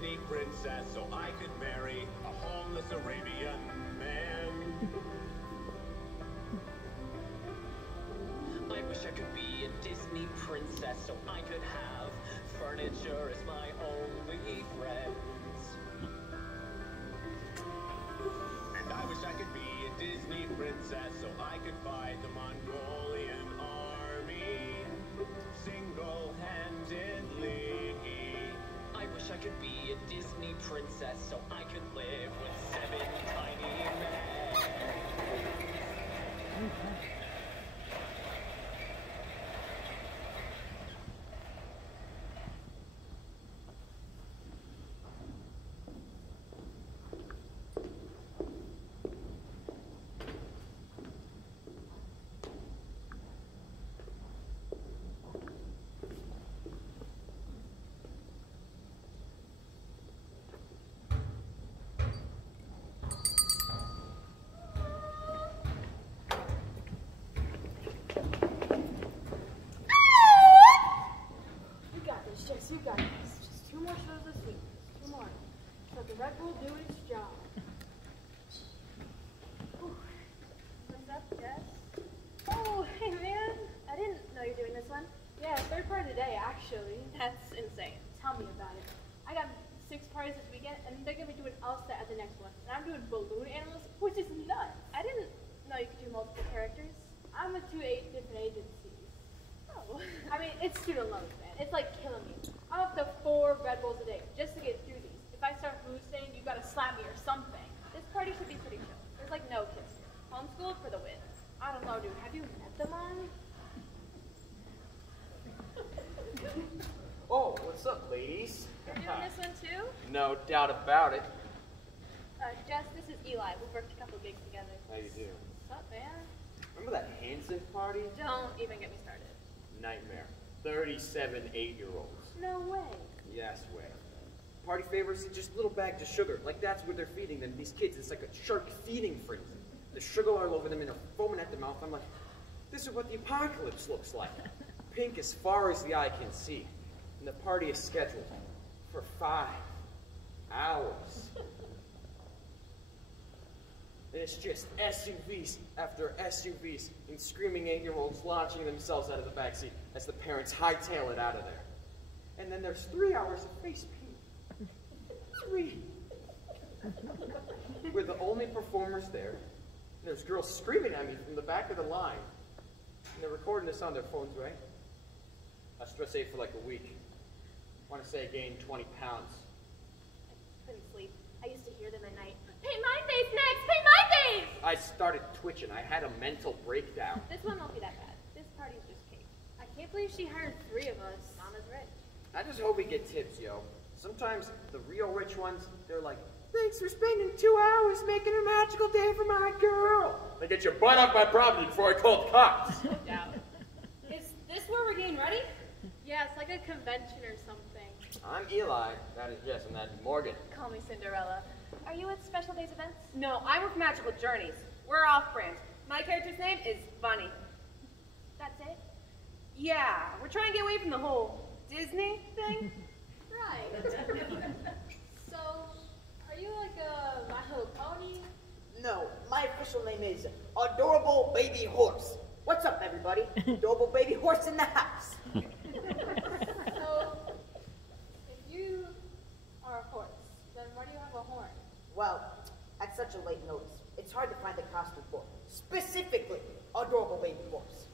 Disney princess so I could marry a homeless Arabian man. I wish I could be a Disney princess so I could have furniture as my only friends. And I wish I could be a Disney princess so I could fight the Mongolian army single-handedly. I wish I could be a Disney princess so I could live with 7 tiny men. You got this. Just 2 more shows this week. Just 2 more. Let the Red Bull do its job. Whew. What's up, Jess? Oh, hey man. I didn't know you're doing this one. Yeah, 3rd party today, actually. That's insane. Tell me about it. I got 6 parties this weekend, and they're gonna be doing Elsa at the next one. And I'm doing balloon animals, which is nuts. I didn't know you could do multiple characters. I'm with 2 different agencies. Oh. I mean, it's student loans, man. It's like killing me. I'm up to 4 Red Bulls a day just to get through these. If I start hallucinating, you gotta slap me or something. This party should be pretty chill. There's like no kids here. Homeschooled for the win. I don't know, dude. Have you met them on? Oh, what's up, ladies? You're doing this one too? No doubt about it. Jess, this is Eli. We've worked a couple gigs together. How you do? What's up, man? Remember that Hanson party? Don't even get me started. Nightmare. 37 8-year-olds. No way. Yes way. Party favors, just little bags of sugar. Like that's what they're feeding them. These kids, it's like a shark feeding frenzy. The sugar all over them and they're foaming at the mouth. I'm like, this is what the apocalypse looks like. Pink as far as the eye can see. And the party is scheduled for 5 hours. And it's just SUVs after SUVs and screaming 8-year-olds launching themselves out of the backseat as the parents hightail it out of there. And then there's 3 hours of face paint. 3. We're the only performers there. There's girls screaming at me from the back of the line. And they're recording this on their phones, right? I stress 8 for like a week. Want to say I gained 20 pounds. I couldn't sleep. I used to hear them at night. Paint my face next! Paint my face! I started twitching. I had a mental breakdown. This one won't be that bad. This party's just cake. I can't believe she hired 3 of us. Mama's rich. I just hope we get tips, yo. Sometimes the real rich ones, they're like, thanks for spending 2 hours making a magical day for my girl. They get your butt off my property before I call the cops. No doubt. Is this where we're getting ready? Yeah, it's like a convention or something. I'm Eli. That is Jess, and that's Morgan. Call me Cinderella. Are you with Special Days events? No, I'm with Magical Journeys. We're off-brand. My character's name is Bunny. That's it? Yeah, we're trying to get away from the whole Disney thing. Right. So, are you like a My Little Pony? No, my official name is Adorable Baby Horse. What's up, everybody? Adorable Baby Horse in the house. So, if you are a horse, then why do you have a horn? Well, at such a late notice, it's hard to find a costume for specifically Adorable Baby Horse.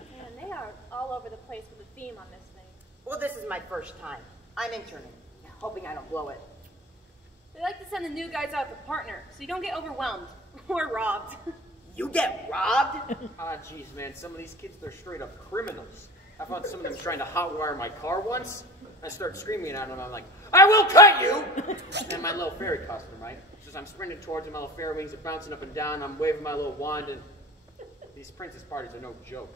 Man, they are all over the place with the theme on this thing. Well, this is my first time. I'm interning, hoping I don't blow it. They like to send the new guys out with a partner, so you don't get overwhelmed or robbed. You get robbed? Ah, jeez, man. Some of these kids, they're straight up criminals. I found some of them trying to hotwire my car once. I started screaming at them. I'm like, I will cut you! And my little fairy costume, right? Just I'm sprinting towards them, my little fairy wings are bouncing up and down. I'm waving my little wand, and these princess parties are no joke.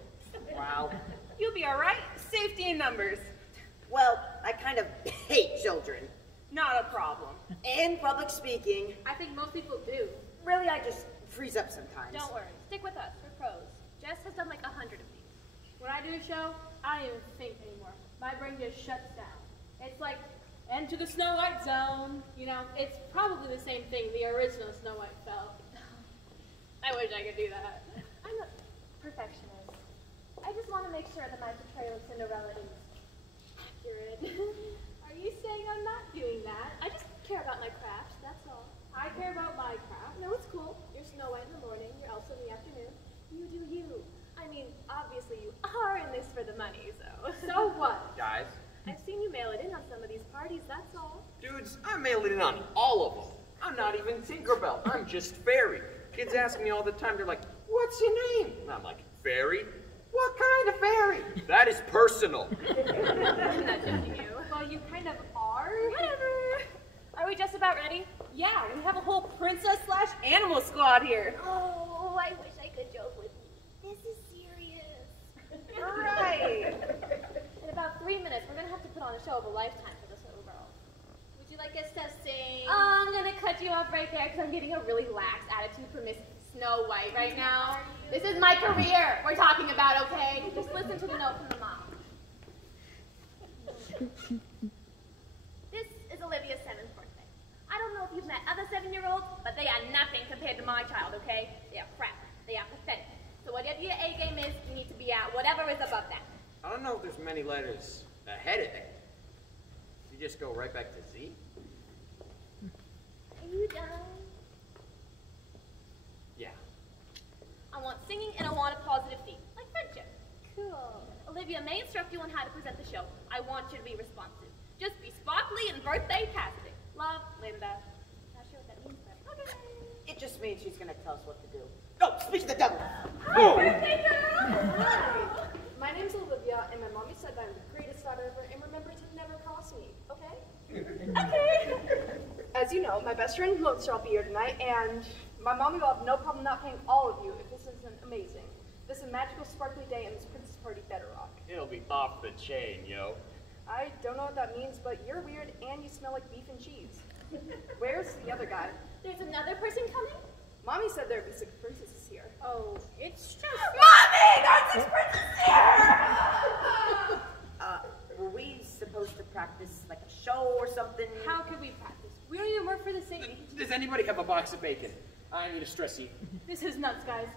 Wow. You'll be all right. Safety in numbers. Well, I kind of hate children. Not a problem. And public speaking. I think most people do. Really, I just freeze up sometimes. Don't worry. Stick with us. We're pros. Jess has done like 100 of these. When I do a show, I don't even think anymore. My brain just shuts down. It's like And to the Snow White zone. You know, it's probably the same thing the original Snow White felt. I wish I could do that. I'm a perfectionist. I just want to make sure that my portrayal of Cinderella is accurate. Are you saying I'm not doing that? I just care about my craft, that's all. I care about my craft. No, it's cool. You're Snow White in the morning, you're Elsa in the afternoon. You do you. I mean, obviously you are in this for the money, so. So what? Guys. I've seen you mail it in on some of these parties, that's all. Dudes, I mailed it in on all of them. I'm not even Tinkerbell. I'm just Fairy. Kids ask me all the time, they're like, what's your name? And I'm like, Fairy? What kind of fairy? That is personal. I'm not judging you. Well, you kind of are. Whatever. Are we just about ready? Yeah, we have a whole princess/animal squad here. Oh, I wish I could joke with you. This is serious. Right. In about 3 minutes, we're going to have to put on a show of a lifetime for this little girl. Would you like us to sing? I'm going to cut you off right there because I'm getting a really lax attitude from Miss Snow White right now. This is my career we're talking about, okay? Just listen to the note from the mom. This is Olivia's 7th birthday. I don't know if you've met other 7-year-olds, but they are nothing compared to my child, okay? They are crap. They are pathetic. So whatever your A game is, you need to be at whatever is above that. I don't know if there's many letters ahead of it. You just go right back to Z? Are you done? Yeah. I want singing and I want a positive theme, like friendship. Cool. Olivia may instruct you on how to present the show. I want you to be responsive. Just be sparkly and birthday-tastic. Love, Linda. Not sure what that means, but okay. It just means she's gonna tell us what to do. Oh, speak to the devil! Hi, birthday girl! Hi. My name's Olivia, and my mommy said that I'm the greatest daughter ever, and remember to never cross me, okay? Okay. As you know, my best friend Lodestar will be here tonight, and my mommy will have no problem not paying all of you if this isn't amazing. This is a magical, sparkly day, and this princess party better rock. It'll be off the chain, yo. I don't know what that means, but you're weird, and you smell like beef and cheese. Where's the other guy? There's another person coming? Mommy said there'd be 6 princesses here. Oh, it's just... Mommy! There's 6 princesses here! Were we supposed to practice like a show or something? How could we practice? We don't even work for the city. Does anybody have a box of bacon? I need a stress eat. This is nuts, guys.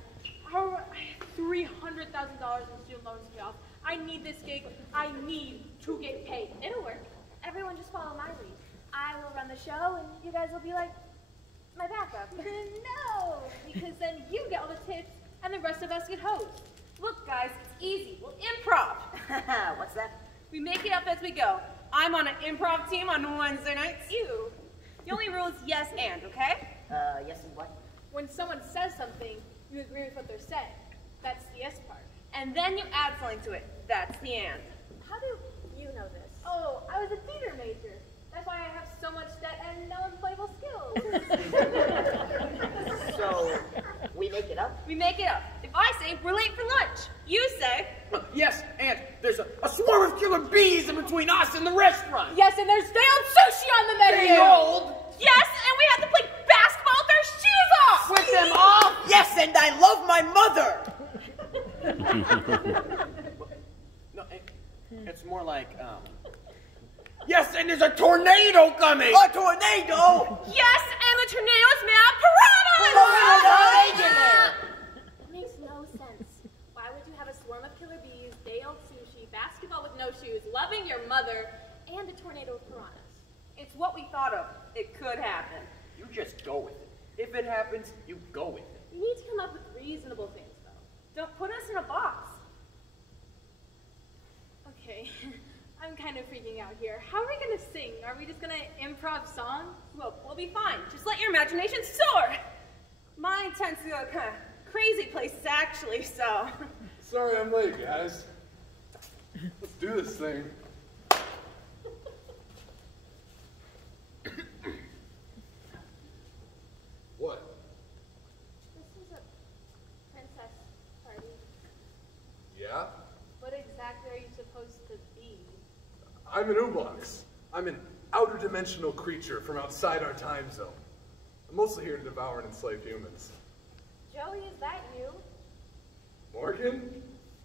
I have $300,000 in student loans to pay off. I need this gig. I need to get paid. It'll work. Everyone just follow my lead. I will run the show, and you guys will be like my backup. No, because then you get all the tips, and the rest of us get hosed. Look, guys, it's easy. We'll improv. What's that? We make it up as we go. I'm on an improv team on Wednesday nights. You. The only rule is yes and, okay? Yes and what? When someone says something, you agree with what they're saying. That's the yes part. And then you add something to it. That's the and. How do you know this? Oh, I was a theater major. That's why I have so much debt and no unplayable skills. So, we make it up? We make it up. If I say we're late for lunch, you say... Yes, and there's a swarm of killer bees in between us and the restaurant. Yes, and there's day-old sushi on the menu. Day-old? Yes, and we have to play basketball with our shoes off. With them off? Yes, and I love my mother! No, it's more like, yes, and there's a tornado coming! A tornado! Yes, and the tornado is made out of piranhas! It makes no sense. Why would you have a swarm of killer bees, day-old sushi, basketball with no shoes, loving your mother, and a tornado of piranhas? It's what we thought of. It could happen. You just go with it. If it happens, you go with it. You need to come up with reasonable things, though. Don't put us in a box. Okay, I'm kind of freaking out here. How are we gonna sing? Are we just gonna improv songs? Well, we'll be fine. Just let your imagination soar. Mine tends to go kind of crazy places, actually, so... Sorry I'm late, guys. Let's do this thing. What? This is a princess party. Yeah? What exactly are you supposed to be? I'm an Ublox. I'm an outer dimensional creature from outside our time zone. I'm mostly here to devour and enslave humans. Joey, is that you? Morgan?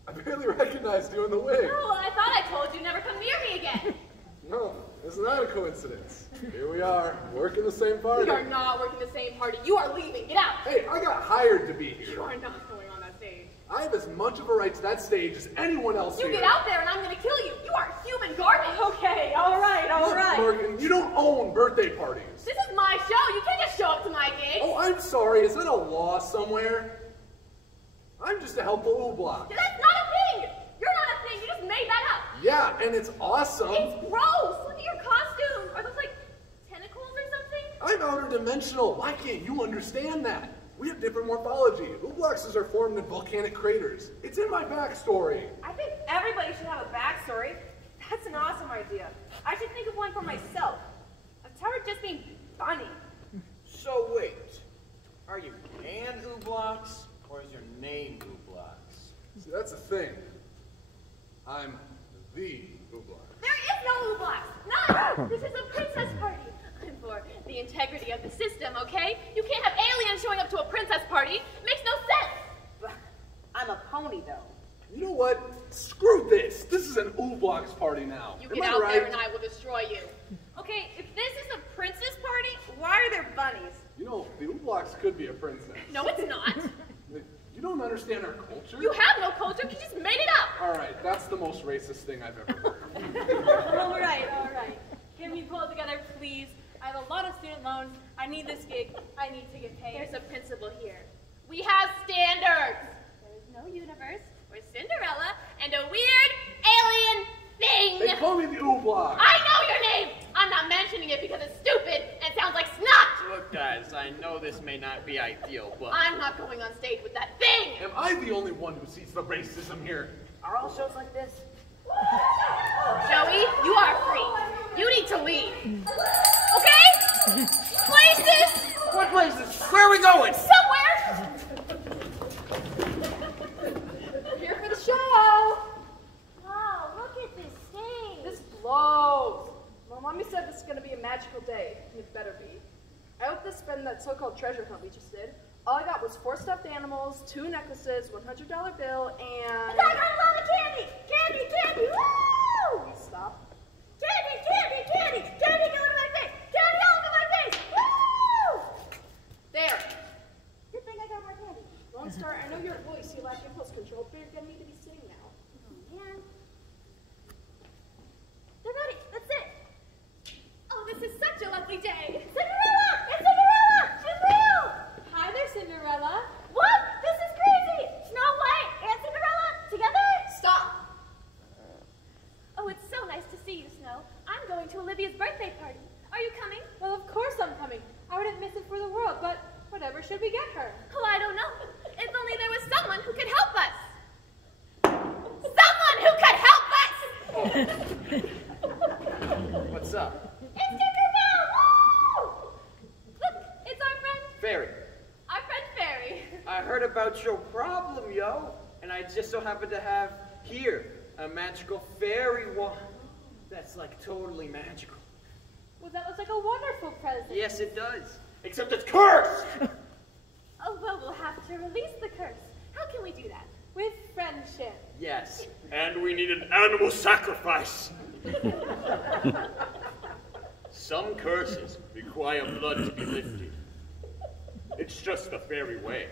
I barely recognized you in the wig. Oh, I thought I told you never come near me again. No, Isn't that a coincidence? Here we are, working the same party. We are not working the same party. You are leaving. Get out. Hey, I got hired to be here. You are not going on that stage. I have as much of a right to that stage as anyone else You here. get out there and I'm going to kill you. You are human garbage. Okay, all right, all Look, right. Morgan, you don't own birthday parties. This is my show. You can't just show up to my gig. Oh, I'm sorry. Is that a law somewhere? I'm just a helpful ooblock. That's not a thing. You're not a thing. You just made that up. Yeah, and it's awesome. It's gross. Look at your costume. Are those like tentacles or something? I'm outer dimensional. Why can't you understand that? We have different morphology. Oobloxes are formed in volcanic craters. It's in my backstory. I think everybody should have a backstory. That's an awesome idea. I should think of one for myself. A tower just being funny. So wait, are you an Ooblox, or is your name Ooblox? See, that's the thing. I'm the Ooblox. There is no Ooblox. None. This is a princess party. I'm for the integrity of the system, okay? You can't have aliens showing up to a princess party. It makes no sense. I'm a pony, though. You know what? Screw this. This is an Ooblox party now. You Am get I out right? there and I will destroy you. Okay, if this is a princess party, why are there bunnies? You know, the Ooblox could be a princess. No, it's not. You don't understand our culture? You have no culture. You just made it up. All right, that's the most racist thing I've ever heard. All right, all right. Can we pull it together, please? I have a lot of student loans. I need this gig. I need to get paid. There's a principle here. We have standards. There is no universe where Cinderella and a weird alien thing. They call me the Ooblox. I know your name. I'm not mentioning it because it's stupid and sounds like snot. Look, guys, I know this may not be ideal, but... I'm not going on stage with that thing. Am I the only one who sees the racism here? Are all shows like this? Joey, you are free. You need to leave. Okay? Places? What places? Where are we going? Somewhere. We're here for the show. Wow, look at this stage. This blows. My mommy said this is going to be a magical day, and it better be. I hope to spend that so-called treasure hunt we just did. All I got was 4 stuffed animals, 2 necklaces, $100 bill, and... I got a lot of candy! Candy, candy! Woo! Please stop. Candy, candy, candy! Candy going to my face! Candy all over my face! Woo! There. Good thing I got more candy. Lone Star, I know your voice. You lack impulse control, but you're going to need to be sitting now. Oh, man. They're ready. That's it. Oh, this is such a lovely day. Cinderella! It's Cinderella! She's real! Hi there, Cinderella. What? This is crazy! Snow White and Cinderella together? Stop. Oh, it's so nice to see you, Snow. I'm going to Olivia's birthday party. Are you coming? Well, of course I'm coming. I wouldn't miss it for the world, but whatever should we get her? Oh, I don't know. If only there was someone who could help us. Someone who could help us! What's up? It's Tinkerbell! Woo! Look, it's our friend, Fairy. our friend Fairy. I heard about your problem, yo. And I just so happen to have here a magical fairy wand. That's like totally magical. Well, that looks like a wonderful present. Yes, it does. Except it's cursed! Oh, well, we'll have to release the curse. How can we do that? With friendship. Yes. And we need an animal sacrifice. Some curses require blood to be lifted. It's just the fairy way.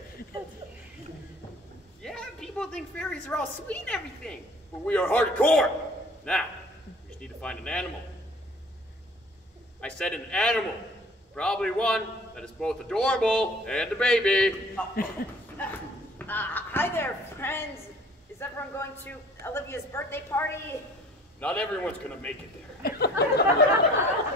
Yeah, people think fairies are all sweet and everything. But we are hardcore. Now, we just need to find an animal. I said an animal. Probably one that is both adorable and a baby. Hi there, friends. Is everyone going to Olivia's birthday party? Not everyone's gonna make it there.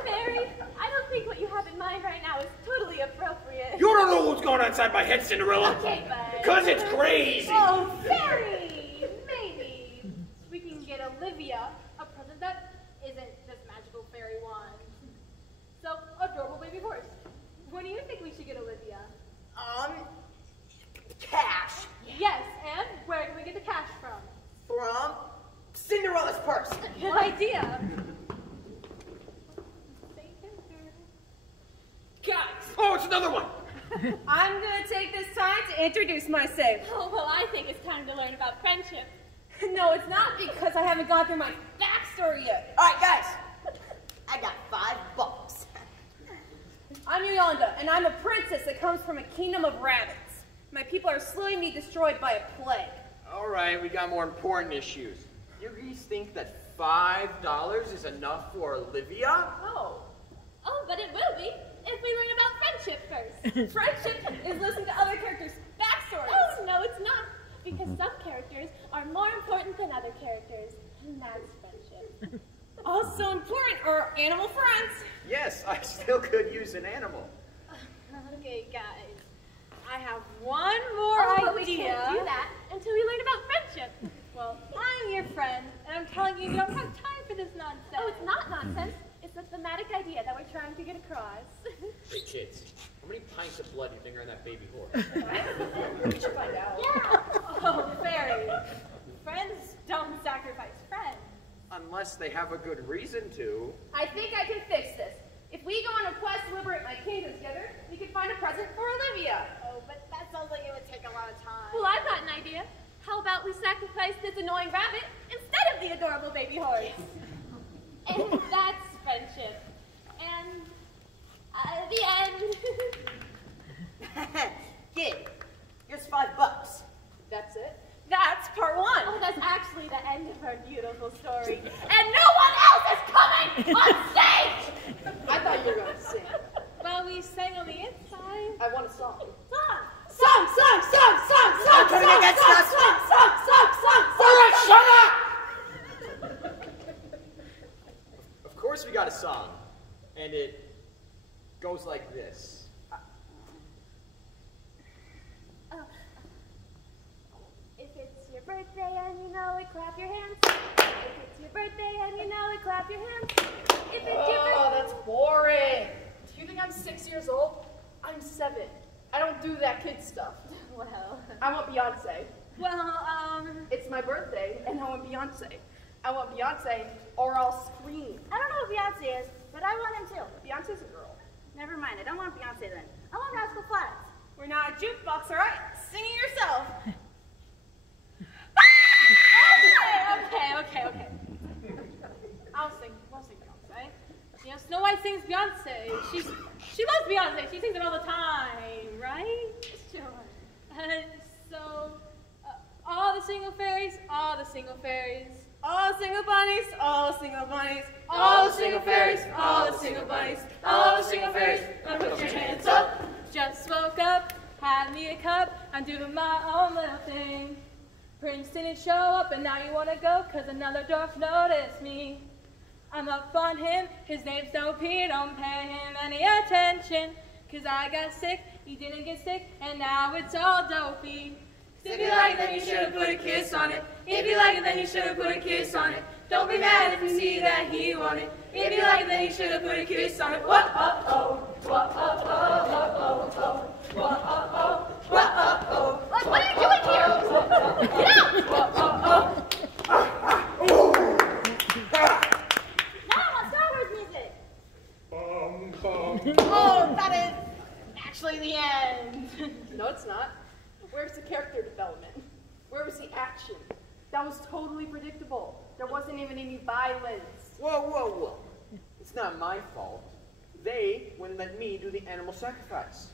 Fairy, I don't think what you have in mind right now is totally appropriate. You don't know what's going on inside my head, Cinderella. Okay, bud. Because it's crazy. Oh, Fairy! Maybe we can get Olivia a present that isn't this magical fairy wand. So, adorable baby horse. What do you think we should get Olivia? Cash. Yes, and where can we get the cash from? From Cinderella's purse. Good idea. Guys, Oh, it's another one! I'm gonna take this time to introduce myself. Oh, well, I think it's time to learn about friendship. No, it's not because I haven't gone through my backstory yet. All right, guys. I got and I'm a princess that comes from a kingdom of rabbits. My people are slowly being destroyed by a plague. All right, we got more important issues. You guys think that $5 is enough for Olivia? Oh, but it will be if we learn about friendship first. Friendship is listening to other characters' backstories. Oh, no, it's not. Because some characters are more important than other characters, and that's friendship. Also important are animal friends. Yes, I still could use an animal. Okay, guys. I have one more idea. But we can't do that until we learn about friendship. Well, I'm your friend, and I'm telling you, you don't have time for this nonsense. Oh, it's not nonsense. It's a thematic idea that we're trying to get across. Hey, kids, how many pints of blood do you think are in that baby horse? We should find out. Yeah. Oh, fairy. Friends don't sacrifice friends. Unless they have a good reason to. I think I can fix this. If we go on a quest to liberate my kingdom together, we can find a present for Olivia. Oh, but that sounds like it would take a lot of time. Well, I've got an idea. How about we sacrifice this annoying rabbit instead of the adorable baby horse? And that's friendship. And the end. Kid, here's $5. That's it? That's part one. Oh, that's actually the end of our beautiful story. And no one else is coming on stage! I thought you were going to sing. Well, we sang on the inside. I want a song. Song. Song, song, song, song, song, Coming song, against song, us. song, song, song, song, Alright, song, shut up! Of course we got a song. And it goes like this. If it's your birthday and you know it, clap your hands. If it's your birthday and you know it, clap your hands. If it's your Oh, birthday. that's boring. Do you think I'm 6 years old? I'm 7. I don't do that kid stuff. Well, I want Beyonce. Well, It's my birthday, and I want Beyonce. I want Beyonce, or I'll scream. I don't know who Beyonce is, but I want him too. Beyonce's a girl. Never mind, I don't want Beyonce then. I want Rascal Flatts. We're not a jukebox, all right? Sing it yourself. Okay. I'll sing Beyonce. You know, Snow White sings Beyonce. She loves Beyonce. She sings it all the time, right? Sure. And so, all the single fairies, all the single fairies, All single bunnies, all single bunnies, all the single fairies, all the single bunnies, all the single fairies, now put your hands up. Just woke up, had me a cup, I'm doing my own little thing. Prince didn't show up and now you wanna go, cause another dwarf noticed me. I'm up on him, his name's Dopey, don't pay him any attention. Cause I got sick, he didn't get sick, and now it's all Dopey. If you like it, then you should've put a kiss on it. If you like it, then you should've put a kiss on it. Don't be mad if you see that he won it. If you like it, then you should've put a kiss on it. Whoa-oh-oh, whoa-oh-oh, whoa-oh-oh, whoa-oh-oh, whoa-oh-oh. What are you doing here? Get out! Now, Star Wars music. Bum. Oh, that is actually the end. No, it's not. Where's the character development? Where was the action? That was totally predictable. There wasn't even any violence. Whoa. It's not my fault. They wouldn't let me do the animal sacrifice.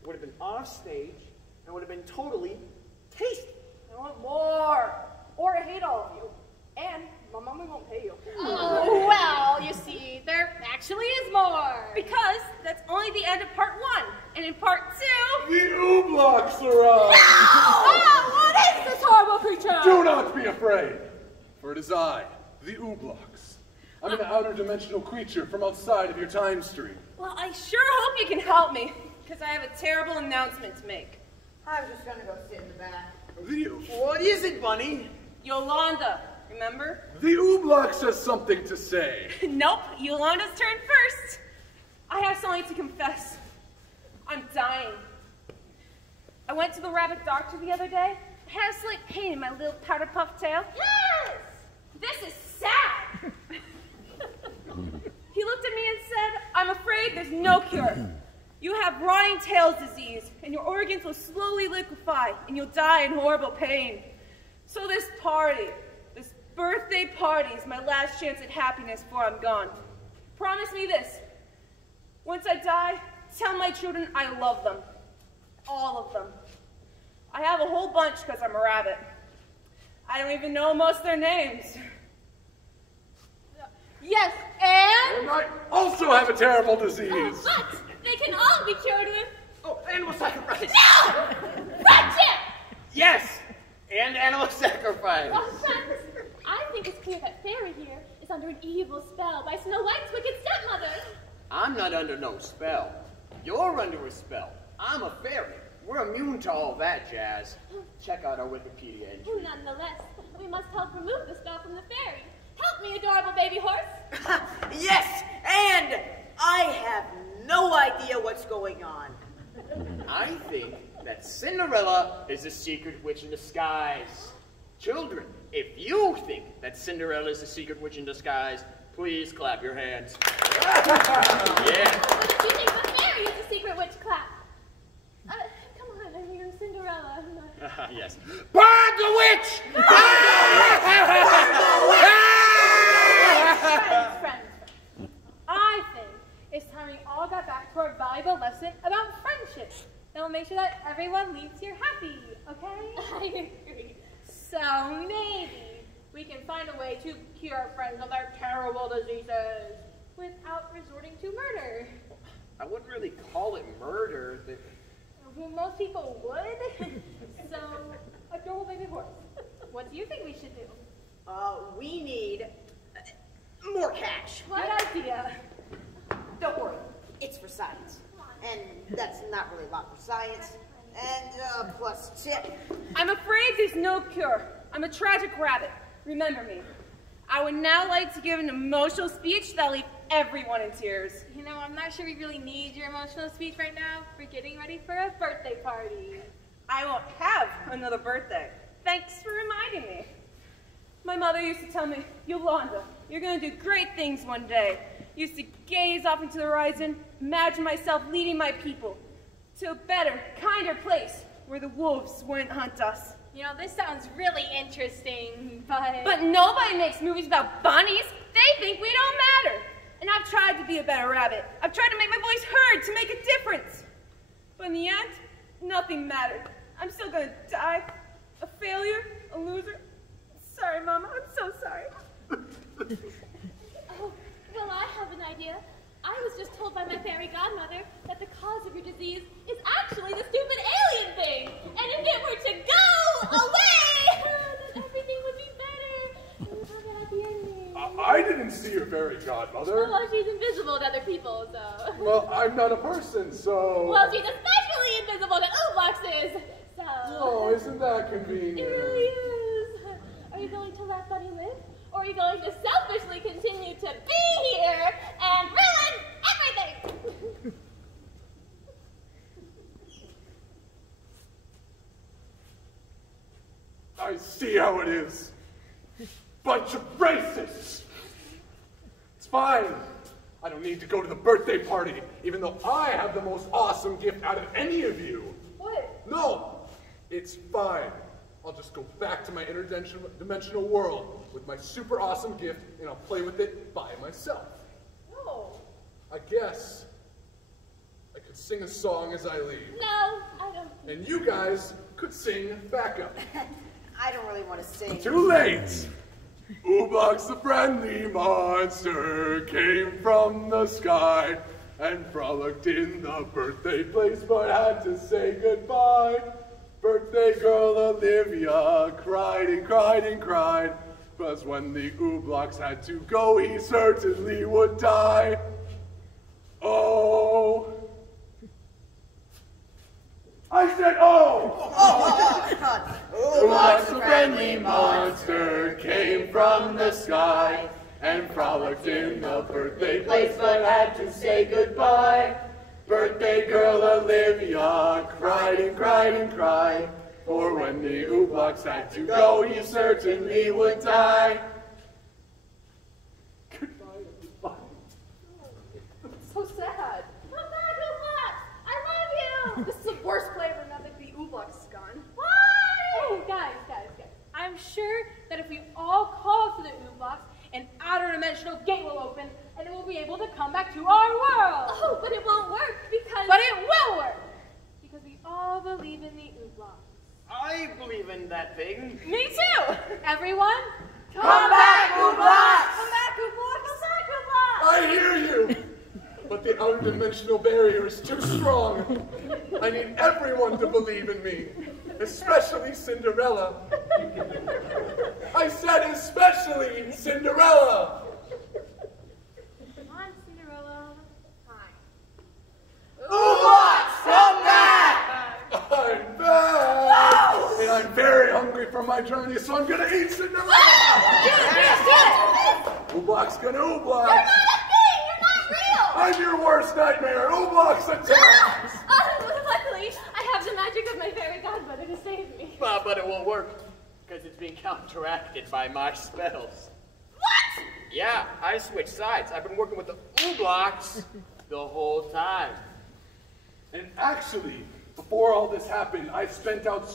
It would have been off stage, and it would have been totally tasty. I want more. Or I hate all of you. And my mommy won't pay you. Oh, well, you see, there actually is more. because that's only the end of part 1. And in part 2, The Oobloks arrive! Oh, what is this horrible creature? Do not be afraid, for it is I, the Oobloks. I'm an outer dimensional creature from outside of your time stream. well, I sure hope you can help me, because I have a terrible announcement to make. I'm just gonna go sit in the back. What is it, Bunny? Yolanda, remember? The Oobloks has something to say. Nope, Yolanda's turn first. I have something to confess. I'm dying. I went to the rabbit doctor the other day. I had a slight pain in my little powder puff tail. Yes! This is sad. He looked at me and said, I'm afraid there's no cure. You have rotting tails disease, and your organs will slowly liquefy, and you'll die in horrible pain. So this party, this birthday party, is my last chance at happiness before I'm gone. Promise me this. Once I die, tell my children I love them. All of them. I have a whole bunch because I'm a rabbit. I don't even know most of their names. Yes, and? And I also have a terrible disease. But they can all be cured with... Oh, animal sacrifice. No! Friendship! Yes! And animal sacrifice. Well, friends, I think it's clear that Fairy here is under an evil spell by Snow White's wicked stepmother. I'm not under no spell. You're under a spell. I'm a fairy. We're immune to all that jazz. Check out our Wikipedia entry. Nonetheless, we must help remove the spell from the fairy. Help me, adorable baby horse. Yes, and I have no idea what's going on. I think that Cinderella is a secret witch in disguise. Children, if you think that Cinderella is a secret witch in disguise, please clap your hands. Yeah. But if you think the fairy is a secret witch, clap. Come on, I mean, I'm Cinderella. Yes. Burn the witch! Friends. I think it's time we all got back to our valuable lesson about friendship. Then we'll make sure that everyone leaves here happy, okay? I agree. So maybe we can find a way to cure friends of their terrible diseases without resorting to murder. I wouldn't really call it murder. Well, most people would. So, adorable baby horse, what do you think we should do? We need more cash. Good idea. Don't worry, it's for science. And that's not really a lot for science. And plus tip. I'm afraid there's no cure. I'm a tragic rabbit. Remember me. I would now like to give an emotional speech that'll leave everyone in tears. You know, I'm not sure we really need your emotional speech right now. We're getting ready for a birthday party. I won't have another birthday. Thanks for reminding me. My mother used to tell me, Yolanda, you're going to do great things one day. Used to gaze off into the horizon, imagine myself leading my people to a better, kinder place where the wolves wouldn't hunt us. You know, this sounds really interesting, but... But nobody makes movies about bunnies. They think we don't matter. And I've tried to be a better rabbit. I've tried to make my voice heard to make a difference. But in the end, nothing mattered. I'm still gonna die. A failure, a loser. Sorry, Mama, I'm so sorry. Oh, well, I have an idea. I was just told by my fairy godmother that the cause of your disease is actually the stupid alien thing. And if it were to go away, then everything would be better. And we'd have a happy ending. I didn't see your fairy godmother. Well, she's invisible to other people, so... Well, I'm not a person, so... Well, she's especially invisible to Oobloxes, so... Oh, isn't that convenient? It really is. Are you going to let Bunny live? Or are you going to selfishly continue to be here and ruin everything? I see how it is. Bunch of racists. It's fine. I don't need to go to the birthday party, even though I have the most awesome gift out of any of you. What? No, it's fine. I'll just go back to my interdimensional world with my super awesome gift, and I'll play with it by myself. No. I guess I could sing a song as I leave. No, I don't. And you guys could sing backup. I don't really want to sing. Too late! Ooblox the friendly monster came from the sky and frolicked in the birthday place but had to say goodbye. Birthday girl Olivia cried and cried and cried, 'cause when the Ooblox had to go, he certainly would die. Oh. I said, oh! Ooblox the friendly monster came from the sky and frolicked in the birthday place but had to say goodbye. Birthday girl Olivia cried and cried and cried, for when the Ooblox had to go, he certainly would die. Goodbye, everybody. So sad. Come back, Ooblox! I love you! This is the worst flavor now that the Ooblox is gone. Why? Oh, guys. I'm sure that if we all call for the Ooblox, an outer dimensional gate will open, and it will be able to come back to our world. Oh, but it won't work because... I believe in that thing. Me too. Everyone, Come back, Ooblox! Come back, Ooblox! Come back, Ooblox! I hear you! But the outer-dimensional barrier is too strong. I need everyone to believe in me, especially Cinderella. I said especially Cinderella! Come on, Cinderella. Fine. Ooblox, come back! I'm back! And I'm very hungry from my journey, so I'm gonna eat Cinderella! Ooblox gonna Ooblox! You're not a thing! You're not real! I'm your worst nightmare! Ooblox attacks! Luckily, I have the magic of my fairy godmother to save me. But it won't work, because it's being counteracted by my spells. What? Yeah, I switched sides. I've been working with the Ooblox the whole time. And actually, before all this happened, I sent out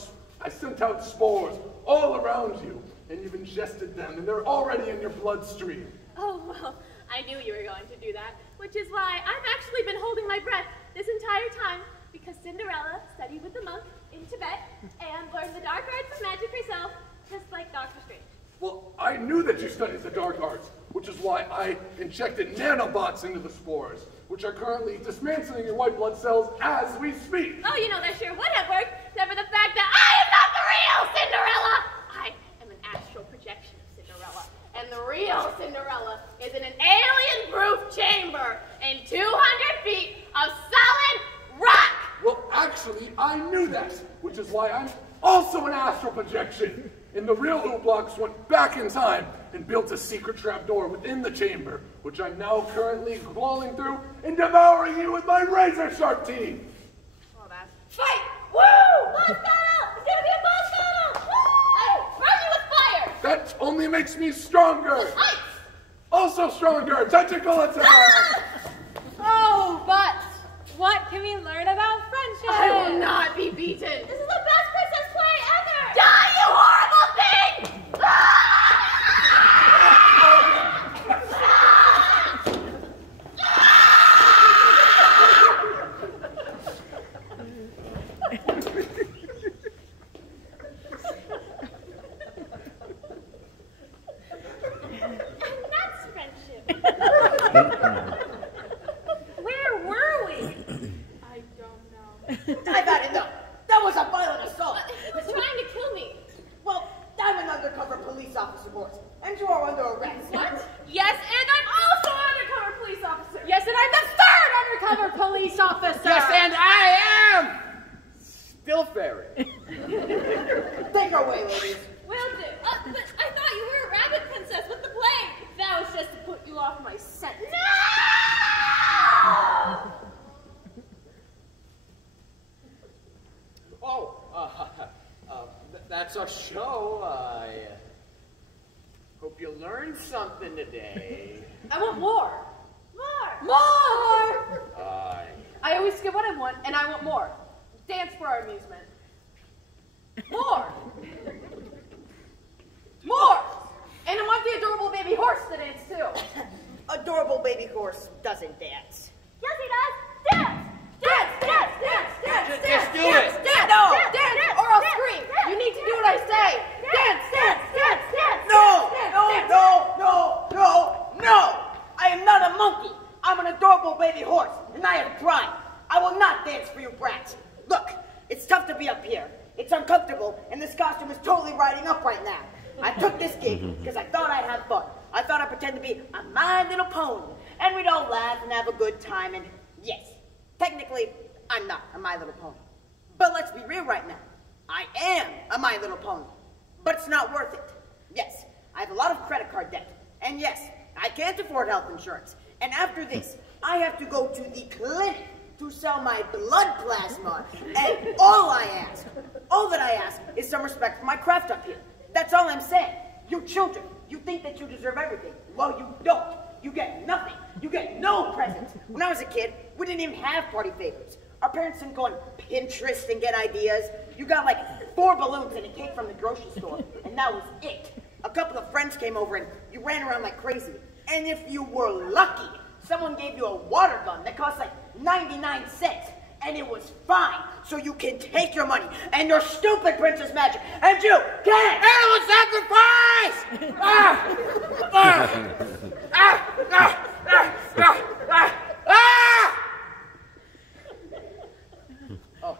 spores all around you, and you've ingested them, and they're already in your bloodstream. Oh, well, I knew you were going to do that, which is why I've actually been holding my breath this entire time, because Cinderella studied with the monk in Tibet and learned the dark arts of magic herself, just like Dr. Strange. Well, I knew that you studied the dark arts, which is why I injected nanobots into the spores, which are currently dismantling your white blood cells as we speak. Oh, you know that sure would have worked, except for the fact that I am not the real Cinderella! I am an astral projection of Cinderella, and the real Cinderella is in an alien-proof chamber in 200 feet of solid rock! Well, actually, I knew that, which is why I'm also an astral projection. And the real Ooblox went back in time and built a secret trapdoor within the chamber, which I'm now currently crawling through and devouring you with my razor-sharp teeth. Oh, that's... Fight! Woo! Boss battle! It's gonna be a boss battle! Woo! I burn you with fire! That only makes me stronger. Ice! Also stronger. Tentacle attack! Oh, but what can we learn about friendship? I will not be beaten! This is the best princess play ever! Die, you horrible thing! And that's friendship. Where were we? I don't know. I've had enough. That was a violent assault. He was trying to kill me. Well, I'm an undercover police officer, boys, and you are under arrest. What? Yes, and I'm also an undercover police officer. Yes, and I'm the third undercover police officer. Yes, and I am still fairy. Take her away, ladies. Will do. But I thought you were a rabbit princess with the plague. That was just to put you off my scent. No! Oh, that's our show. I hope you learned something today. I want more. More! More! I always get what I want, and I want more. Dance for our amusement. More! More! And I want the adorable baby horse to dance too. Adorable baby horse doesn't dance. Yes, he does. Dance! Dance! Dance! Dance! Dance! Just do it. Dance! No! Dance, or I'll scream. You need to do what I say. Dance! Dance! Dance! Dance! No! No! I am not a monkey. I'm an adorable baby horse, and I am crying. I will not dance for you brats. Look, it's tough to be up here. It's uncomfortable, and this costume is totally riding up right now. I took this gig because I thought I'd have fun. I thought I'd pretend to be a My Little Pony, and we'd all laugh and have a good time, and yes, technically, I'm not a My Little Pony. But let's be real right now. I am a My Little Pony, but it's not worth it. Yes, I have a lot of credit card debt, and yes, I can't afford health insurance. And after this, I have to go to the clinic to sell my blood plasma, and all that I ask is some respect for my craft up here. That's all I'm saying. You children, you think that you deserve everything. Well, you don't. You get nothing. You get no presents. When I was a kid, we didn't even have party favors. Our parents didn't go on Pinterest and get ideas. You got like 4 balloons and a cake from the grocery store, and that was it. A couple of friends came over and you ran around like crazy. And if you were lucky, someone gave you a water gun that cost like 99 cents. and it was fine. So you can take your money and your stupid princess magic, and you can't. Animal sacrifice! Ah! Ah! Ah! Ah! Ah! Ah! Ah! Oh,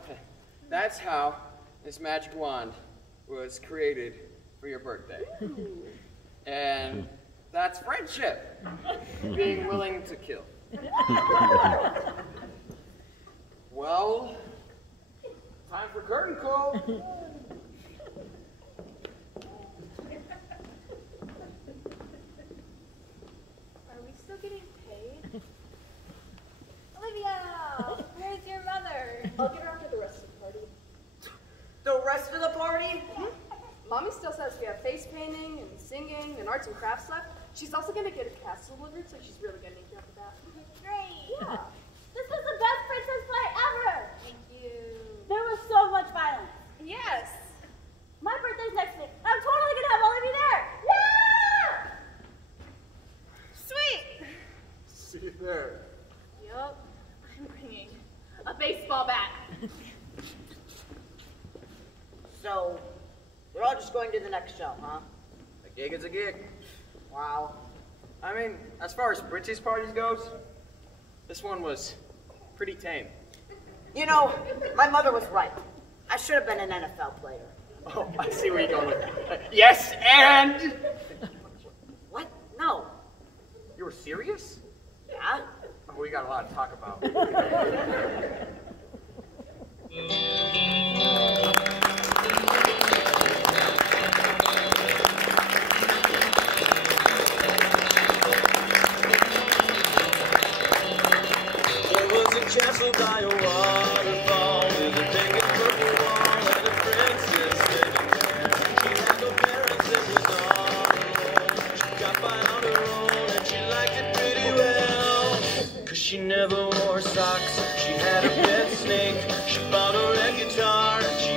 that's how this magic wand was created for your birthday. And that's friendship. Being willing to kill. Well, time for curtain call. Are we still getting paid? Olivia, where's your mother? I'll get her after the rest of the party. The rest of the party? Mommy still says we have face painting and singing and arts and crafts left. She's also going to get a castle delivered, so she's really going to make you up for that. Great. Yeah. This was the best princess play ever. Thank you. There was so much violence. Yes. My birthday's next week. I'm totally gonna have all of you there. Yeah! Sweet. See you there. Yup. I'm bringing a baseball bat. So, we're all just going to the next show, huh? A gig is a gig. Wow. I mean, as far as Britsy's parties goes, this one was pretty tame. You know, my mother was right. I should have been an NFL player. Oh, I see where you're going with that. Yes, and... What? No. You were serious? Yeah? Oh, we got a lot to talk about. There was a castle by a waterfall with a big and purple wall and a princess living there. She had no parents and was on her own. She got by on her own and she liked it pretty well. 'Cause she never wore socks. She had a pet snake. She bought her a guitar and she